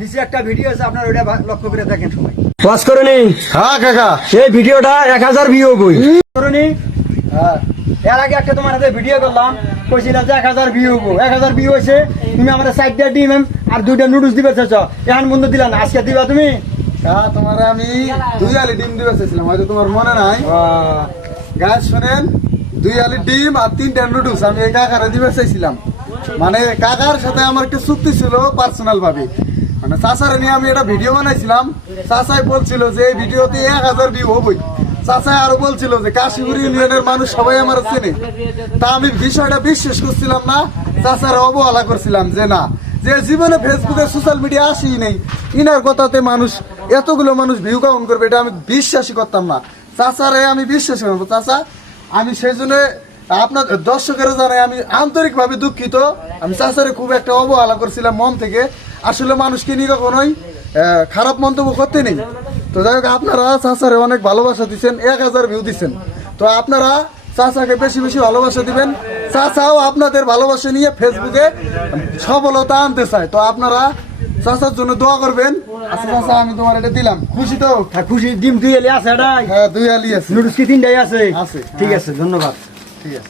নিচে একটা ভিডিও আছে, আপনার ওইটা লক্ষ্য করে দেখেন সবাই। ওয়াচ করে নি? হ্যাঁ কাকা, এই ভিডিওটা 1000 ভিউ বই করনি। হ্যাঁ, এর আগে একটা তোমার হাতে ভিডিও করলাম, কইছিলাম যে 1000 ভিউ হবো। 1000 ভিউ হয়েছে, তুমি আমাদের 4টা ডিম আর 2টা নুডলস দিবে চাচ্ছ, এখন বন্ধু দিলা না, আজকে দিবা তুমি? হ্যাঁ, তোমার আমি 2 আলি ডিম দিবে চাইছিলাম, হয়তো তোমার মনে নাই। গাছ শোনেন, 2 আলি ডিম আর 3টা নুডলস আমি এই কাকারে দিবে চাইছিলাম। মানে কাকার সাথে আমার একটা চুক্তি ছিল পার্সোনাল ভাবে, মানে চাচারে নিয়ে আমি একটা ভিডিও বানাইছিলাম। চাচাই বলছিল যে এই ভিডিওতে 1000 ভিউ হবই। চাচা আরো বলছিল যে কাশীপুর ইউনিয়নের মানুষ সবাই আমার চেনে। তা আমি বিষয়টা বিশ্বাস করছিলাম না, চাচারে অবহেলা করছিলাম যে না, যে জীবনে ফেসবুকে সোশ্যাল মিডিয়া আসেই নেই, ইনার কথাতে মানুষ এতগুলো মানুষ ভিউ কাউন্ট করবে, এটা আমি বিশ্বাসই করতাম না। চাচারে আমি বিশ্বাস করবো। চাচা, আমি সেই জন্য আপনার দর্শকেরা জানাই আমি আন্তরিকভাবে দুঃখিত। আমি চাচারে খুব একটা অবহেলা করছিলাম মন থেকে। আসলে মানুষকে নিয়ে কখনোই খারাপ মন্তব্য করতে নেই। তো যাই হোক, আপনারা চাচারে অনেক ভালোবাসা দিচ্ছেন, 1000 ভিউ দিচ্ছেন। তো আপনারা চাচাকে বেশি বেশি ভালোবাসা দিবেন। চাচাও আপনাদের ভালোবাসা নিয়ে ফেসবুকে সফলতা আনতে চায়। তো আপনারা চাচার জন্য দোয়া করবেন। আচ্ছা চাচা, আমি তোমার এটা দিলাম, খুশি তো? খুশি। ডিম 2 আলি আছে? হ্যাঁ, 2 আলি আছে। নুডলস কি 3টাই আছে? আছে। ঠিক আছে, ধন্যবাদ। ঠিক আছে।